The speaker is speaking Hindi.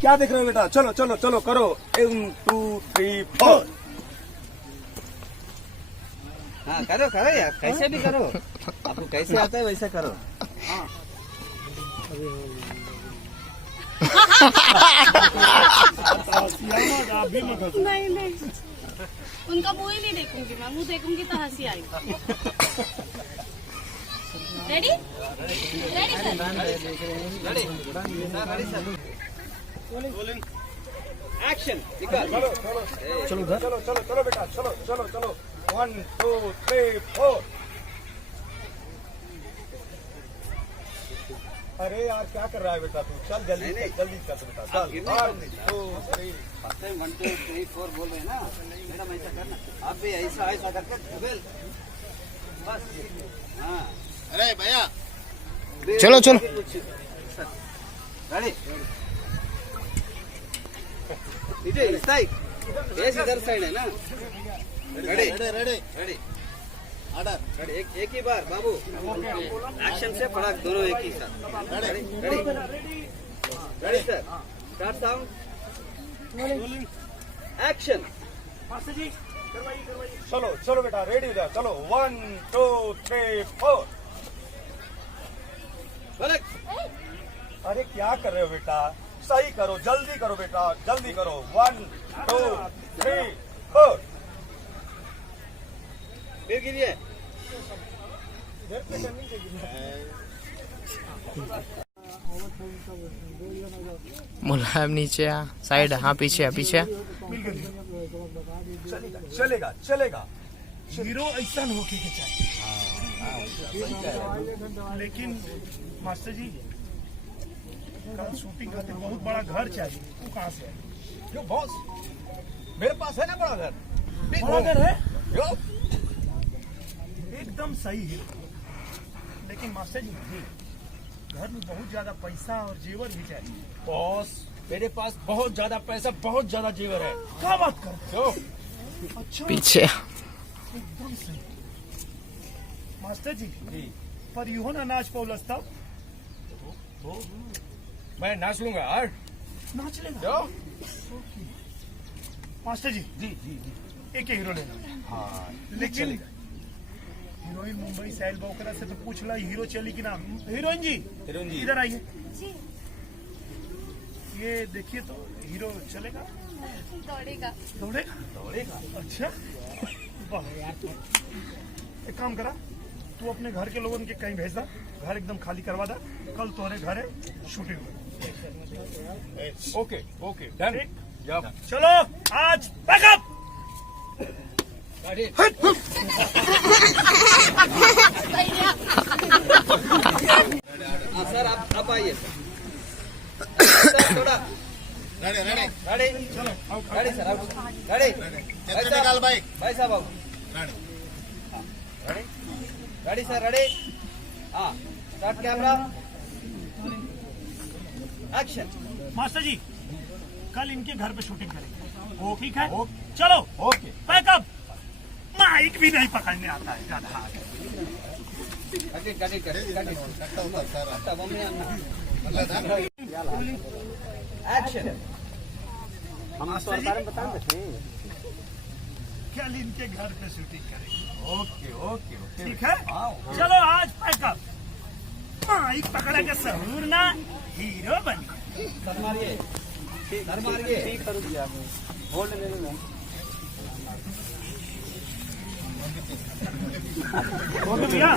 क्या देख रहे हो बेटा? चलो चलो चलो करो 1 2 3 4। हाँ करो करो यार, कैसे भी करो, आपको कैसे आता है वैसे करो। हाँ नहीं नहीं, उनका मुंह ही नहीं देखूंगी मैं, मुंह देखूंगी तो हंसी आएगी। Ready ready sir, ready action निकाल। चलो चलो चलो चलो चलो चलो बेटा, चलो चलो चलो 1 2 3 4। अरे यार क्या कर रहा है बेटा तू? चल जल्दी जल्दी चल बेटा, चल 1 2 3। 1 2 3 4 बोल रहे हैं ना मैडम, ऐसा करना आप भी, ऐसा ऐसा करके बस। हाँ अरे भैया चलो चलो रेडी। इधर इधर साइड है ना। Ready ready ready order ready, एक ही बार बाबू, एक्शन से फड़क दोनों एक ही साथ। Ready ready ready sir, start sound action. चलो चलो बेटा रेडी हो जाओ, चलो 1 2 3 4। अरे क्या कर रहे हो बेटा? सही करो, जल्दी करो बेटा, जल्दी करो 1 2 3 4। फिर गिरिए। मुलायम नीचे आ, साइड, हाँ पीछे पीछे। चलेगा चलेगा चलेगा। हीरो ऐसा होके के चाहिए, लेकिन मास्टर जी कल शूटिंग करते बहुत बड़ा घर चाहिए, वो कहाँ से है? जो बॉस मेरे पास है ना बड़ा घर। बड़ा घर है, जो एकदम सही है, लेकिन मास्टर जी घर में बहुत ज्यादा पैसा और जेवर भी चाहिए। बॉस मेरे पास बहुत ज्यादा पैसा, बहुत ज्यादा जेवर है। क्या बात कर? जो अच्छा पीछे एकदम सही। मास्टर जी पर यूं ना नाच पौलस तब मैं नाच लूंगा यार। नाच लेगा। जो मास्टर जी जी जी जी एक हीरो लेना, हाँ लेकिन हीरोइन मुंबई से आयल बा, से तो पूछ ला हीरो चली कि ना। हीरोइन जी हीरोइन जी इधर आइए। जी ये देखिए तो हीरो चलेगा, दौड़ेगा। दौड़ेगा? दौड़ेगा। अच्छा वाह यार, एक काम करा, तू अपने घर के लोगों के कहीं भेज दा, घर एकदम खाली करवा दा, कल तुम्हारे घर है शूटिंग में। Okay okay done. जब चलो आज पैकअप। सर आप आइए सर, थोड़ा रेडी रेडी रेडी चलो रेडी सर, रेडी चल निकाल बाइक भाई साहब आओ। Ready ready ready sir, ready हाँ स्टार्ट कैमरा एक्शन। मास्टर जी कल इनके घर पे शूटिंग करेंगे, वो ठीक है? ओके। चलो ओके पैकअप। माइक भी नहीं पकड़ने आता है ज्यादा। कट्टा उतर सारा एक्शन। मास्टर जी कल इनके घर पे शूटिंग करेंगे, ओके ओके ओके ठीक है? हाँ। चलो आज पैकअप। माइक पकड़ा के सहूर ना हीरो बन गए। सर मारिए, सर मारिए, ठीक कर दिया होल्ड ले लो। हो गया।